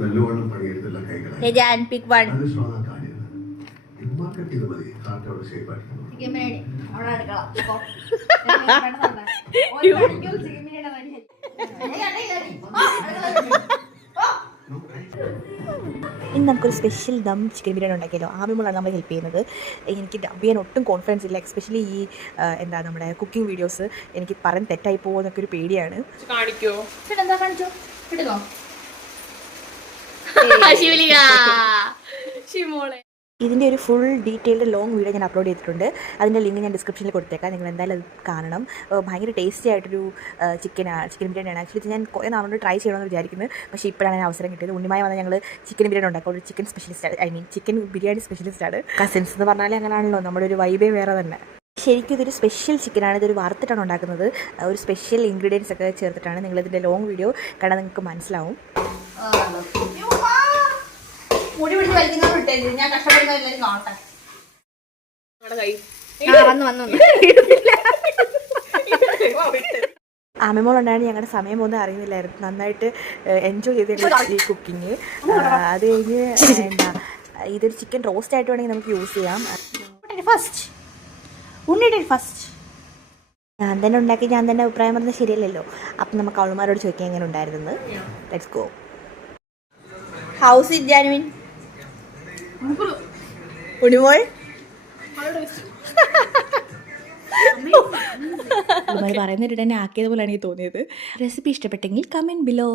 നല്ലവണ്ണം പണിയെടുത്തുള്ള കൈകളാണ് അത് സ്ട്രോങ് ആക്കാനാണ് ഇമ്മാർക്കറ്റ് ചെയ്ത് മതി ഹാർട്ടോടെ ഷേപ്പ് ആക്കി ഇന്ന് നമുക്കൊരു സ്പെഷ്യൽ ദം ചിക്കൻ ബിരിയാണി ഉണ്ടാക്കിയല്ലോ. ആമിമോളാണ് നമ്മൾ ഹെൽപ്പ് ചെയ്യുന്നത്. എനിക്ക് ഡബ് ചെയ്യാൻ ഒട്ടും കോൺഫിഡൻസ് ഇല്ല, എസ്പെഷ്യലി ഈ നമ്മുടെ കുക്കിംഗ് വീഡിയോസ് എനിക്ക് പറഞ്ഞ് തെറ്റായി പോകുമെന്നൊക്കെ ഒരു പേടിയാണ്. കാണിക്കോ എന്താ കാണിച്ചോ കിട്ടുന്നോ ഇതിൻ്റെ ഒരു ഫുൾ ഡീറ്റെയിൽഡ് ലോങ് വീഡിയോ ഞാൻ അപ്ലോഡ് ചെയ്തിട്ടുണ്ട്. അതിൻ്റെ ലിങ്ക് ഞാൻ ഡിസ്ക്രിപ്ഷനിൽ കൊടുത്തേക്കാം. നിങ്ങൾ എന്തായാലും അത് കാണണം. ഭയങ്കര ടേസ്റ്റി ആയിട്ടൊരു ചിക്കൻ ബിരിയാണിയാണ്. ആക്ച്വലി ഞാൻ കുറേ നാളോട് ട്രൈ ചെയ്യണമെന്ന് വിചാരിക്കുന്നത്, പക്ഷേ ഇപ്പോഴാണ് ഞാൻ അവസരം കിട്ടിയത്. ഉണ്ണിമായി വന്നാൽ ഞങ്ങൾ ചിക്കൻ ബിരിയാണി ഉണ്ടാക്കും. ഒരു ചിക്കൻ സ്പെഷ്യലിസ്റ്റ്, ചിക്കൻ ബിരിയാണി സ്പെഷ്യലിസ്റ്റാണ്. കസിൻസ് എന്ന് പറഞ്ഞാൽ അങ്ങനെയാണല്ലോ, നമ്മുടെ ഒരു വൈബേ വേറെ തന്നെ. ശരിക്കും ഇതൊരു സ്പെഷ്യൽ ചിക്കനാണ്. ഇതൊരു വറുത്തിട്ടാണ് ഉണ്ടാക്കുന്നത്. ഒരു സ്പെഷ്യൽ ഇൻഗ്രീഡിയൻസ് ഒക്കെ ചേർത്തിട്ടാണ്. നിങ്ങളിതിൻ്റെ ലോങ് വീഡിയോ കണ്ടാൽ നിങ്ങൾക്ക് മനസ്സിലാവും. മുടി പിടിച്ച് വലിക്കുന്ന വിട്ടേ, ഞാൻ കഷ്ടപ്പെടുന്നതെല്ലാം കാണട്ടെ. ആമിമോൾ ഉണ്ടായിരുന്നു. ഞങ്ങളുടെ സമയം ഒന്നും അറിയുന്നില്ലായിരുന്നു. നന്നായിട്ട് എൻജോയ് ചെയ്തിട്ടുണ്ട് ഈ കുക്കിങ്. അത് കഴിഞ്ഞ് എന്താ ഇതൊരു ചിക്കൻ റോസ്റ്റ് ആയിട്ട് വേണമെങ്കിൽ നമുക്ക് യൂസ് ചെയ്യാം. ഫസ്റ്റ് ഞാൻ തന്നെ ഉണ്ടാക്കി ഞാൻ തന്നെ അഭിപ്രായം പറഞ്ഞാൽ ശരിയല്ലല്ലോ. അപ്പം നമുക്ക് അവളുമാരോട് ചോദിക്കാൻ എങ്ങനെ ഉണ്ടായിരുന്നെന്ന്. Let's go. How's it genuine? ഉണിമോൾ പറയുന്നൊരു തന്നെ ആക്കിയതുപോലെയാണ് എനിക്ക് തോന്നിയത്. റെസിപ്പി ഇഷ്ടപ്പെട്ടെങ്കിൽ കമൻറ്റ് ബിലോ.